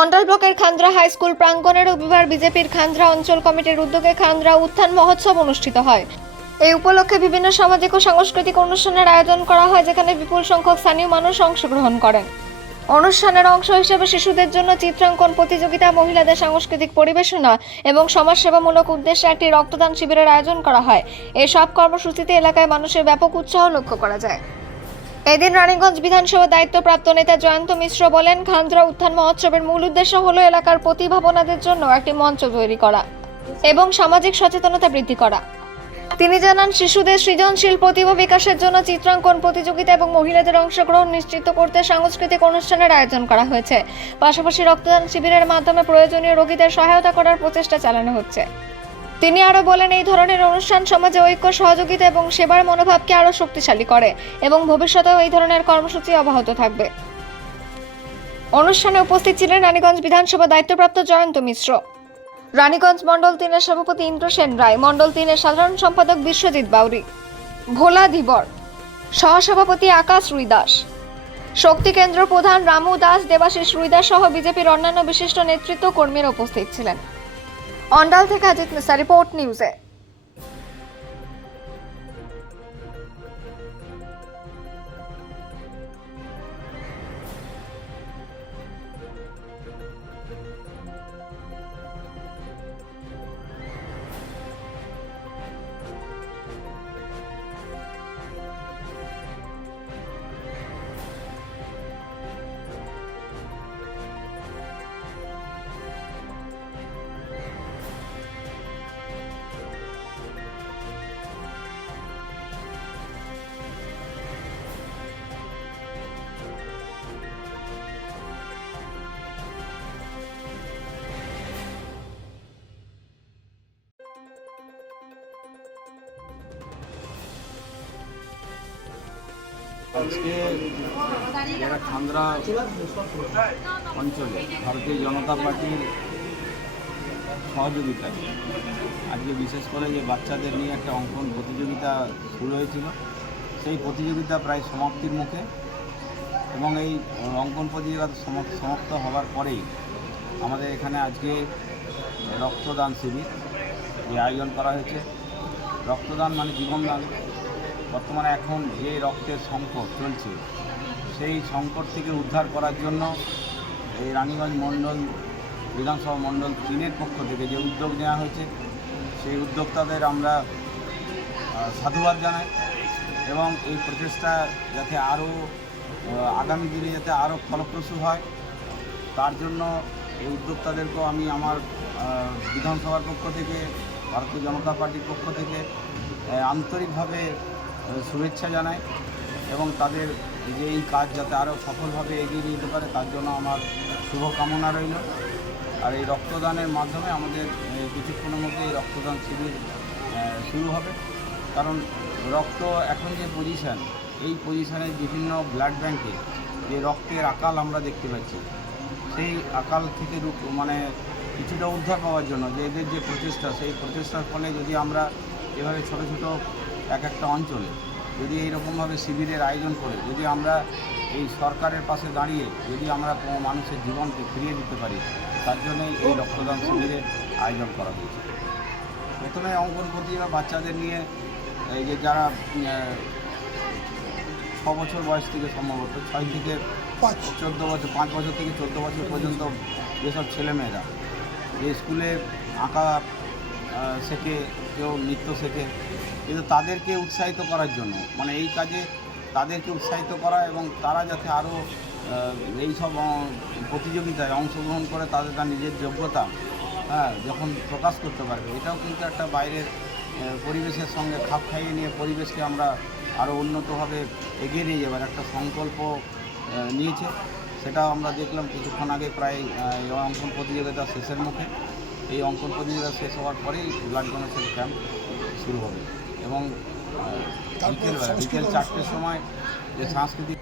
অন্ডাল ব্লকের খান্দ্রা high school প্রাঙ্গণে রবিবার বিজেপির খান্দ্রা অঞ্চল কমিটির উদ্যোগে খান্দ্রা উত্থান মহোৎসব অনুষ্ঠিত হয়। এই উপলক্ষে বিভিন্ন সামাজিক ও সাংস্কৃতিক অনুষ্ঠানের আয়োজন করা হয়, যেখানে বিপুল সংখ্যক স্থানীয় মানুষ অংশগ্রহণ করেন। অনুষ্ঠানের অংশ হিসেবে শিশুদের জন্য চিত্রাঙ্কন প্রতিযোগিতা, মহিলাদের সাংস্কৃতিক পরিবেশনা এবং সমাজসেবামূলক উদ্দেশ্যে একটি রক্তদান শিবিরের আয়োজন করা হয়। এই সব কর্মসূচিতে এলাকায় মানুষের ব্যাপক উৎসাহ লক্ষ্য করা যায়। এদিন রানীগঞ্জ বিধানসভা দায়িত্বপ্রাপ্ত নেতা জয়ন্ত মিশ্র বলেন, খান্দ্রা উত্থান মহোৎসবের মূল উদ্দেশ্য হল এলাকার প্রতিভাবানদের জন্য একটি মঞ্চ তৈরি করা এবং সামাজিক সচেতনতা বৃদ্ধি করা। তিনি জানান, শিশুদের সৃজনশীল প্রতিভা বিকাশের জন্য চিত্রাঙ্কন প্রতিযোগিতা এবং মহিলাদের অংশগ্রহণ নিশ্চিত করতে সাংস্কৃতিক অনুষ্ঠানের আয়োজন করা হয়েছে। পাশাপাশি রক্তদান শিবিরের মাধ্যমে প্রয়োজনীয় রোগীদের সহায়তা করার প্রচেষ্টা চালানো হচ্ছে। তিনি আরো বলেন, এই ধরনের অনুষ্ঠান সমাজে ঐক্য, সহযোগিতা এবং সেবার মনোভাবকে আরো শক্তিশালী করে এবং ভবিষ্যতেও এই ধরনের কর্মসূচি অব্যাহত থাকবে। অনুষ্ঠানে উপস্থিত ছিলেন রানীগঞ্জ বিধানসভা দায়িত্বপ্রাপ্ত জয়ন্ত মিশ্র, রানীগঞ্জ মণ্ডল 3-এর সভাপতি ইন্দ্র সেন রায়, মণ্ডল 3-এর সাধারণ সম্পাদক বিশ্বজিৎ বাউরি, ভোলা ধীবর, সহসভাপতি আকাশ রুইদাস, শক্তি কেন্দ্র প্রধান রামু দাস, দেবাশিস রুইদাস সহ বিজেপির অন্যান্য বিশিষ্ট নেতৃত্ব কর্মীরা উপস্থিত ছিলেন। অন্ডাল থেকে অজিত মিশ্রা, রিপোর্ট নিউজে। আজকে যারা খান্দ্রা অঞ্চলে ভারতীয় জনতা পার্টির সহযোগিতায় আজকে বিশেষ করে যে বাচ্চাদের নিয়ে একটা অঙ্কন প্রতিযোগিতা শুরু হয়েছিল, সেই প্রতিযোগিতা প্রায় সমাপ্তির মুখে এবং এই অঙ্কন প্রতিযোগিতা সমাপ্ত হওয়ার পরেই আমাদের এখানে আজকে রক্তদান শিবির আয়োজন করা হয়েছে। রক্তদান মানে জীবনদান। বর্তমানে এখন যে রক্তের সংকট চলছে, সেই সংকট থেকে উদ্ধার করার জন্য এই রানীগঞ্জ মণ্ডল বিধানসভা মণ্ডল 3-এর পক্ষ থেকে যে উদ্যোগ নেওয়া হয়েছে, সেই উদ্যোক্তাদের আমরা সাধুবাদ জানাই এবং এই প্রচেষ্টা যাতে আরও আগামী দিনে যাতে আরও ফলপ্রসূ হয়, তার জন্য এই উদ্যোক্তাদেরকেও আমি আমার বিধানসভার পক্ষ থেকে, ভারতীয় জনতা পার্টির পক্ষ থেকে আন্তরিকভাবে শুভেচ্ছা জানাই এবং তাদের যে এই কাজ যাতে আরও সফলভাবে এগিয়ে নিতে পারে তার জন্য আমার শুভকামনা রইল। আর এই রক্তদানের মাধ্যমে আমাদের কিছুক্ষণের মধ্যে এই রক্তদান শিবির শুরু হবে। কারণ রক্ত এখন যে পজিশান, এই পজিশানে বিভিন্ন ব্লাড ব্যাঙ্কে যে রক্তের আকাল আমরা দেখতে পাচ্ছি, সেই আকাল থেকে মানে কিছুটা উদ্ধার পাওয়ার জন্য যে এদের যে প্রচেষ্টা, সেই প্রচেষ্টার ফলে যদি আমরা এভাবে ছোটো ছোটো একটা অঞ্চলে যদি এইরকমভাবে শিবিরের আয়োজন করে যদি আমরা এই সরকারের পাশে দাঁড়িয়ে যদি আমরা কোনো মানুষের জীবনকে ফিরিয়ে দিতে পারি, তার জন্যই এই রক্তদান শিবিরের আয়োজন করা হয়েছে। প্রথমে অঙ্কন প্রতিযোগিতা বাচ্চাদের নিয়ে এই যে যারা 6 বছর বয়স থেকে সম্ভবত 6 থেকে 14 বছর, 5 বছর থেকে 14 বছর পর্যন্ত যেসব ছেলেমেয়েরা যে স্কুলে আঁকা শেখে, কেউ নৃত্য শেখে, কিন্তু তাদেরকে উৎসাহিত করার জন্য মানে এই কাজে তাদেরকে উৎসাহিত করা এবং তারা যাতে আরও এই সব প্রতিযোগিতায় অংশগ্রহণ করে তাদের তার নিজের যোগ্যতা যখন প্রকাশ করতে পারবে, এটাও কিন্তু একটা বাইরের পরিবেশের সঙ্গে খাপ খাইয়ে নিয়ে পরিবেশকে আমরা আরও উন্নতভাবে এগিয়ে নিয়ে যাবার একটা সংকল্প নিয়েছে। সেটাও আমরা দেখলাম কিছুক্ষণ আগে, প্রায় অঙ্কন প্রতিযোগিতা শেষের মুখে। এই অঙ্কন প্রতিযোগিতা শেষ হওয়ার পরেই ব্লাড ডোনেশন ক্যাম্প শুরু হবে এবং বিকেল 4টের সময় যে সাংস্কৃতিক